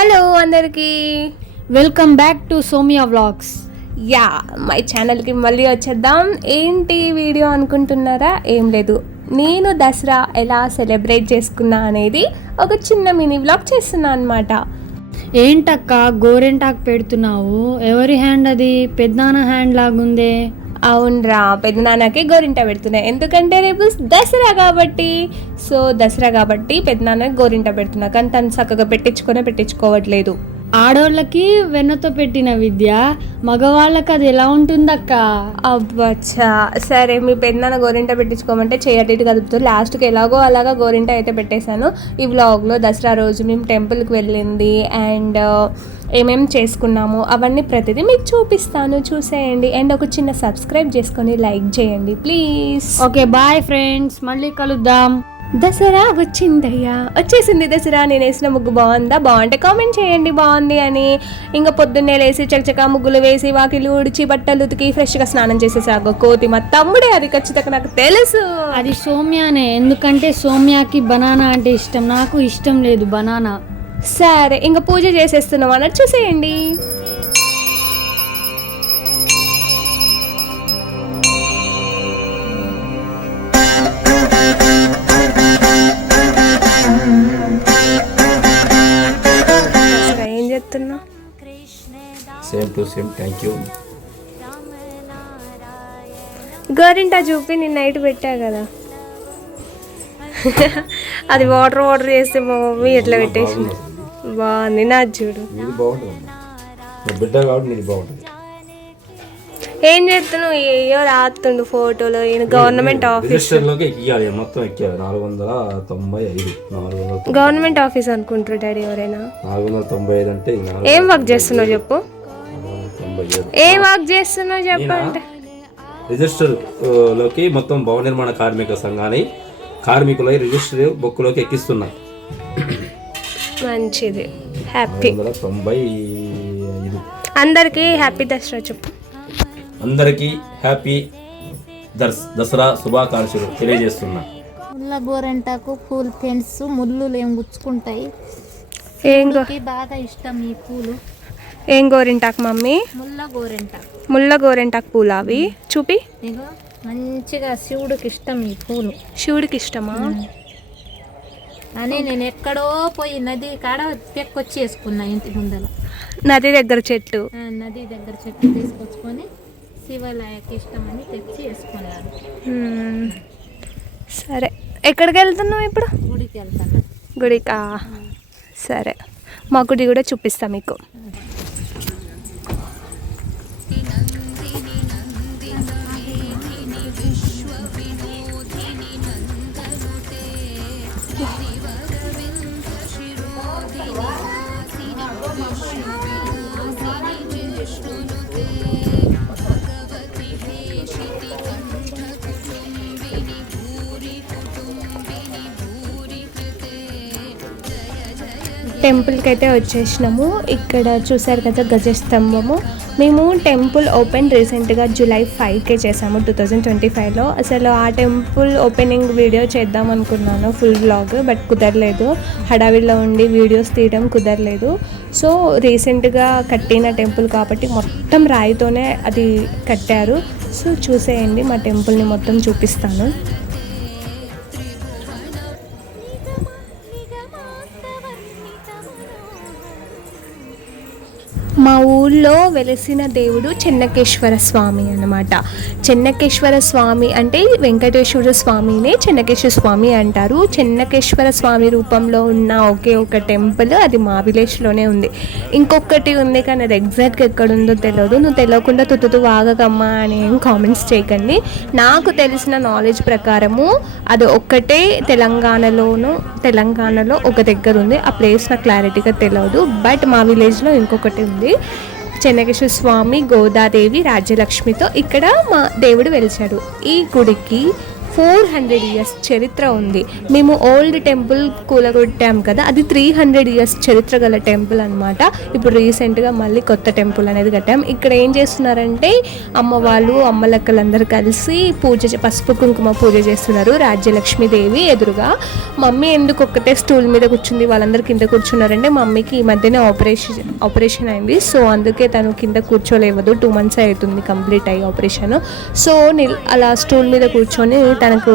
Hello అందరికీ. Welcome back to Soumya vlogs ya my ఛానల్కి మళ్ళీ వచ్చేద్దాం. ఏంటి వీడియో అనుకుంటున్నారా? ఏం లేదు. నేను దసరా ఎలా సెలబ్రేట్ చేసుకున్నా అనేది ఒక చిన్న మినీ వ్లాగ్ చేస్తున్నా అనమాట ఏంటక్క గోరెంటాకు పెడుతున్నావు? ఎవరి హ్యాండ్ అది? పెద్దనాన్న హ్యాండ్ లాగుందే? అవునరా పెద్దనాన్నకి గోరింట పెడుతున్నా. ఎందుకంటే రేపు దసరా కాబట్టి. సో దసరా కాబట్టి పెద్దనాన్నకి గోరింట పెడుతున్నా. కానీ తను చక్కగా పెట్టించుకొనే పెట్టించుకోవట్లేదు. ఆడోళ్ళకి వెన్నతో పెట్టిన విద్య మగవాళ్ళకి అది ఎలా ఉంటుందక్క? అవ్వచ్చా సరే మీ పెద్దనాన్న గోరింట పెట్టించుకోమంటే చేయటి ఇటు కదుపుతూ. లాస్ట్కి ఎలాగో అలాగా గోరింట అయితే పెట్టేశాను. ఈ వ్లాగ్లో దసరా రోజు మేము టెంపుల్కి వెళ్ళింది అండ్ ఏమేమి చేసుకున్నాము అవన్నీ ప్రతిదీ మీకు చూపిస్తాను. చూసేయండి. అండ్ ఒక చిన్న సబ్స్క్రైబ్ చేసుకొని లైక్ చేయండి ప్లీజ్. Okay bye friends. మళ్ళీ కలుద్దాం. దసరా వచ్చిందయ్యా. వచ్చేసింది దసరా నేను వేసిన ముగ్గు బాగుందా? బాగుంటే కామెంట్ చేయండి బాగుంది అని. ఇంకా పొద్దున్నే లేసి చకచకా ముగ్గులు వేసి వాకిలు ఉడిచి బట్టలు ఉతికి ఫ్రెష్గా స్నానం చేసేసాగ కోతి మా తమ్ముడే అది ఖచ్చితంగా నాకు తెలుసు. అది సోమ్యానే ఎందుకంటే సోమ్యాకి బనానా అంటే ఇష్టం. నాకు ఇష్టం లేదు బనానా. సరే ఇంకా పూజ చేసేస్తున్నాం. అన్నట్టు చూసేయండి. Same to same thank you గోరింటా చూపి నేను నైట్ పెట్టా కదా. అది వాటర్ వాటర్ చేస్తే మా మమ్మీ ఎట్లా పెట్టేసి బాగుంది. నా చూడు. బిడ్డ కాబట్టి బాగుంటుంది. ఏం చేస్తున్నావు? ఏయో రాస్తుండు ఫోటోలో. ఈయన గవర్నమెంట్ ఆఫీస్ ఎక్కియాలి మొత్తం నాలుగు వందల తొంభై ఐదు నాలుగు వందల తొంభై- గవర్నమెంట్ ఆఫీస్ అనుకుంటారు డాడీ ఎవరైనా. నాలుగు వందల తొంభై ఐదు అంటే ఏం వర్క్ చేస్తున్నావు చెప్పు? ఏం వర్క్ చేస్తున్నావు చెప్పండి. రిజిస్టర్లోకి మొత్తం భవన నిర్మాణ కార్మిక సంఘాన్ని కార్మికులై రిజిస్టర్ బుక్లోకి ఎక్కిస్తున్నా. మంచిది. హ్యాపీ తొంభై ఐదు. అందరికీ హ్యాపీ దసరా చెప్పు. అందరికీ హ్యాపీ దర్స్ దసరా శుభాకాంక్షలు తెలియజేస్తున్నా. ముళ్ళ గోరెంటాకు పూల్ పెన్స్ ముళ్ళు ఏం గుచ్చుకుంటాయి. బాగా ఇష్టం ఈ పూలు. ఏం గోరింటాకు మమ్మీ? ముళ్ళ గోరెంటాకు. గోరింటాకు పూలు అవి చూపి మంచిగా శివుడికి ఇష్టం ఈ పూలు. శివుడికి ఇష్టమా? అని నేను ఎక్కడో పోయి నది కాడ పెక్కొచ్చి వేసుకున్నా ఇంటి ముందర నది దగ్గర చెట్టు. నది దగ్గర చెట్టు తీసుకొచ్చుకొని శివాలయకి ఇష్టమని తెచ్చి వేసుకున్నాను. సరే. ఎక్కడికి వెళ్తున్నావు ఇప్పుడు? గుడికి వెళ్తాను. గుడికా? సరే. మా గుడి కూడా చూపిస్తా మీకు. టెంపుల్కి అయితే వచ్చేసినాము. ఇక్కడ చూసారు కదా గజస్తంభము. మేము టెంపుల్ ఓపెన్ రీసెంట్గా జూలై ఫైవ్కే చేసాము టూ థౌజండ్ ట్వంటీ ఫైవ్లో. అసలు ఆ టెంపుల్ ఓపెనింగ్ వీడియో చేద్దాం అనుకున్నాను ఫుల్ వ్లాగ్ బట్ కుదరలేదు. హడావిడిలో ఉండి వీడియోస్ తీయడం కుదరలేదు. సో రీసెంట్గా కట్టిన టెంపుల్ కాబట్టి మొత్తం రాయితోనే అది కట్టారు. సో చూసేయండి మా టెంపుల్ని మొత్తం చూపిస్తాను. మా ఊళ్ళో వెలిసిన దేవుడు చెన్నకేశ్వర స్వామి అనమాట చెన్నకేశ్వర స్వామి అంటే వెంకటేశ్వర స్వామినే చెన్నకేశ్వర స్వామి అంటారు. చెన్నకేశ్వర స్వామి రూపంలో ఉన్న ఒకే ఒక టెంపుల్ అది మా విలేజ్లోనే ఉంది. ఇంకొకటి ఉంది కానీ అది ఎగ్జాక్ట్గా ఎక్కడ ఉందో తెలియదు నువ్వు తెలియకుండా తుతుతు వాగకమ్మా అని ఏం కామెంట్స్ చేయకండి. నాకు తెలిసిన నాలెడ్జ్ ప్రకారము అది ఒక్కటే తెలంగాణలోను తెలంగాణలో ఒక దగ్గర ఉంది. ఆ ప్లేస్ నాకు క్లారిటీగా తెలియదు బట్ మా విలేజ్లో ఇంకొకటి ఉంది. చెన్నకేశ్వర స్వామి గోదాదేవి రాజ్యలక్ష్మితో ఇక్కడ మా దేవుడు వెలిచాడు. ఈ గుడికి ఫోర్ హండ్రెడ్ ఇయర్స్ చరిత్ర ఉంది. మేము ఓల్డ్ టెంపుల్ కూలగొట్టాం కదా అది త్రీ హండ్రెడ్ ఇయర్స్ చరిత్ర గల టెంపుల్ అనమాట ఇప్పుడు రీసెంట్గా మళ్ళీ కొత్త టెంపుల్ అనేది కట్టాం. ఇక్కడ ఏం చేస్తున్నారంటే అమ్మ వాళ్ళు అమ్మలక్కలందరూ కలిసి పూజ చే- పసుపు కుంకుమ పూజ చేస్తున్నారు రాజ్యలక్ష్మీదేవి ఎదురుగా. మమ్మీ ఎందుకు ఒక్కటే స్టూల్ మీద కూర్చుంది? వాళ్ళందరూ కింద కూర్చున్నారంటే మమ్మీకి ఈ మధ్యనే ఆపరేషన్ ఆపరేషన్ అయింది. సో అందుకే తను కింద కూర్చోలేవదు. టూ మంత్స్ అవుతుంది కంప్లీట్ అయ్యి ఆపరేషన్. సో నిల్ అలా స్టూల్ మీద కూర్చొని తనకు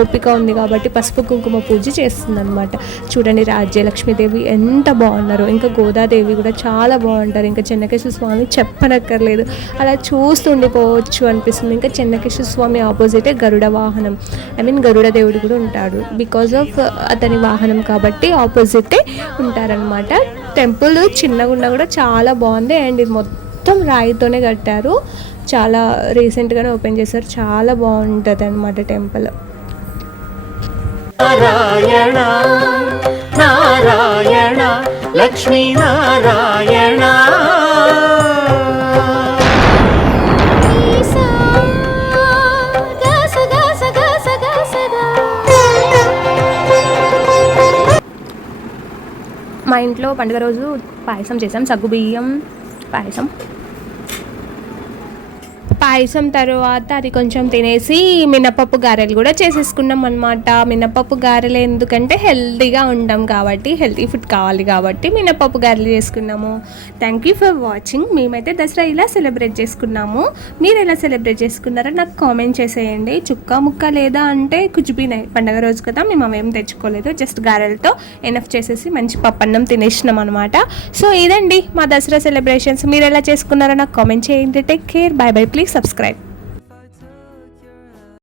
ఓపిక ఉంది కాబట్టి పసుపు కుంకుమ పూజ చేస్తుంది అనమాట చూడండి రాజ్యలక్ష్మీదేవి ఎంత బాగున్నారు ఇంకా గోదాదేవి కూడా చాలా బాగుంటారు. ఇంకా చెన్నకేశ్వర స్వామి చెప్పనక్కర్లేదు. అలా చూస్తుండిపోవచ్చు అనిపిస్తుంది. ఇంకా చెన్నకేశ్వర స్వామి ఆపోజిటే గరుడ వాహనం. ఐ మీన్ గరుడ దేవుడు కూడా ఉంటాడు. బికాజ్ ఆఫ్ అతని వాహనం కాబట్టి ఆపోజిటే ఉంటారనమాట టెంపుల్ చిన్నగుండా కూడా చాలా బాగుంది. అండ్ ఇది మొత్తం రాయితోనే కట్టారు. చాలా రీసెంట్గానే ఓపెన్ చేశారు. చాలా బాగుంటుంది అనమాట టెంపుల్. నారాయణ నారాయణ లక్ష్మీ నారాయణ మా ఇంట్లో పండుగ రోజు పాయసం చేసాం సగ్గు బియ్యం పాయసం. పాయసం తర్వాత అది కొంచెం తినేసి మినపప్పు గారెలు కూడా చేసేసుకున్నాం అనమాట మినపప్పు గారెలు ఎందుకంటే హెల్తీగా ఉంటాం కాబట్టి హెల్తీ ఫుడ్ కావాలి కాబట్టి మినపప్పు గారెలు చేసుకున్నాము. థ్యాంక్ యూ ఫర్ వాచింగ్ మేమైతే దసరా ఇలా సెలబ్రేట్ చేసుకున్నాము. మీరు ఎలా సెలబ్రేట్ చేసుకున్నారో నాకు కామెంట్ చేసేయండి. చుక్క ముక్క లేదా అంటే కుచిపినాయి పండగ రోజు కదా మేము అవేం తెచ్చుకోలేదు. జస్ట్ గారెలతో ఎనఫ్ చేసేసి మంచి పప్పన్నం తినేసినాం అనమాట సో ఇదండి మా దసరా సెలబ్రేషన్స్. మీరు ఎలా చేసుకున్నారో నాకు కామెంట్ చేయండి. Take care bye bye please subscribe